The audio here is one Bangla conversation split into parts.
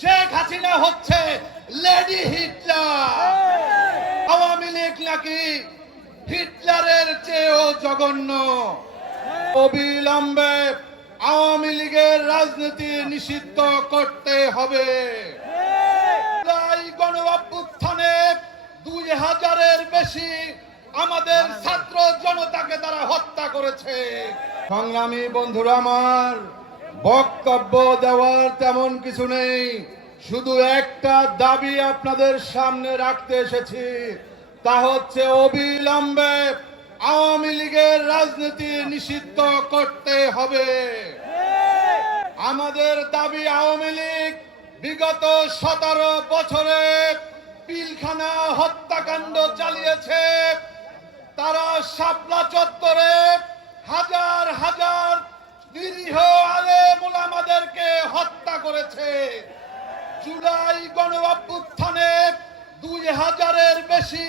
শেখ হাসিনা হচ্ছে লেডি হিটলার। আওয়ামী লীগ নাকি হিটলারের চেয়েও জঘন্য। অবিলম্বে আওয়ামী লীগের রাজনীতি নিষিদ্ধ করতে হবে। গণ অভ্যুত্থানে 2000-এর বেশি আমাদের ছাত্র জনতাকে তারা হত্যা করেছে। সংগ্রামী বন্ধুরা, আমার বক্তব্য দেওয়ার তেমন কিছু নেই, শুধু একটা দাবি আপনাদের সামনে রাখতে এসেছি, তা হচ্ছে অবিলম্বে আওয়ামী লীগের রাজনীতি নিষিদ্ধ করতে হবে। আমাদের দাবি, আওয়ামী লীগ বিগত 17 বছরে পিলখানা হত্যাকাণ্ড চালিয়েছে। তারা শাপলা চত্বরে হাজার হাজার নিরীহ আলেম ওলামাদেরকে হত্যা করেছে। জুলাই গণ অভ্যুত্থানে 2000-এর বেশি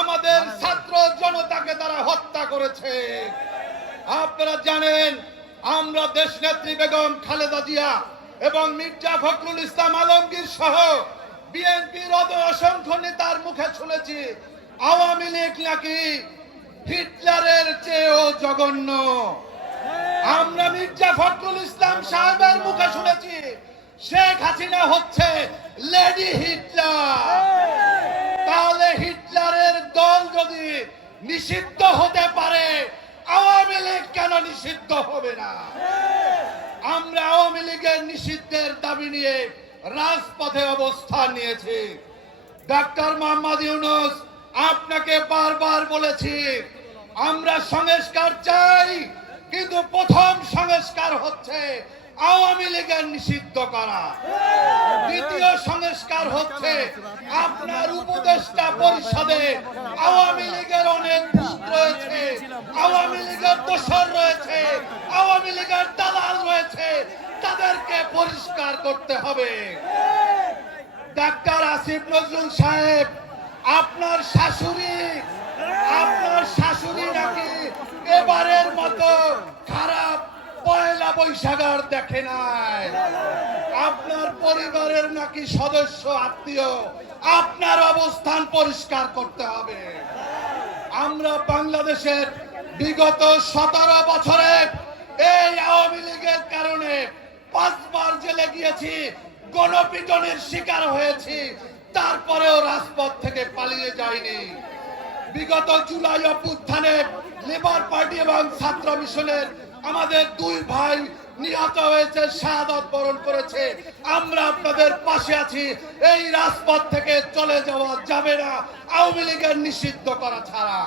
আমাদের ছাত্র জনতাকে তারা হত্যা করেছে। আপনারা জানেন, আমরা দেশনেত্রী বেগম খালেদা জিয়া এবং মির্জা ফখরুল ইসলাম আলমগীর সহ বিএনপির অসংখ্য নেতার মুখে শুনেছি আওয়ামী লীগ নাকি হিটলারের চেয়েও জঘন্য। আমরা মির্জা ফখরুল ইসলাম সাহেবের মুখে শুনেছি শেখ হাসিনা হচ্ছে লেডি হিটলার। তাহলে হিটলারের দল যদি নিষিদ্ধ হতে পারে, আওয়ামী লীগ কেন নিষিদ্ধ হবে না? আমরা আওয়ামী লীগের নিষিদ্ধের দাবি নিয়ে রাজপথে অবস্থান নিয়েছি। ডক্টর মোহাম্মদ ইউনূস, আপনাকে বারবার বলেছি আমরা সংস্কার চাই, কিন্তু প্রথম সংস্কার হচ্ছে আওয়ামী লীগের নিষিদ্ধ করা। দ্বিতীয় সংস্কার হচ্ছে আপনার উপদেষ্টা পরিষদে আওয়ামী লীগের অনেক ভূত রয়েছে, আওয়ামী লীগের দোসর রয়েছে, আওয়ামী লীগের দালাল রয়েছে, তাদেরকে পরিষ্কার করতে হবে। ডাক্তার আসিফ নজরুল সাহেব, আপনার শাশুড়ি নাকি এবারের মতো খারাপ পয়লা বৈশাখ আর দেখে নাই। আপনার পরিবারের নাকি সদস্য আত্মীয়, আপনার অবস্থান পরিষ্কার করতে হবে। আমরা বাংলাদেশের বিগত 17 বছরে এই আওয়ামী লীগের কারণে 5 বার জেলে গিয়েছি, গণপিটনের শিকার হয়েছি, তারপরেও রাজপথ থেকে পালিয়ে যায়নি। বিগত জুলাই অভ্যুত্থানে লেবার পার্টি এবং ছাত্র মিশনের আমাদের 2 ভাই নিহত হয়েছে, শাহাদাত বরণ করেছে। আমরা আপনাদের পাশে আছি। এই রাজপথ থেকে চলে যাওয়া যাবে না আওয়ামী লীগের নিষিদ্ধ করা ছাড়া।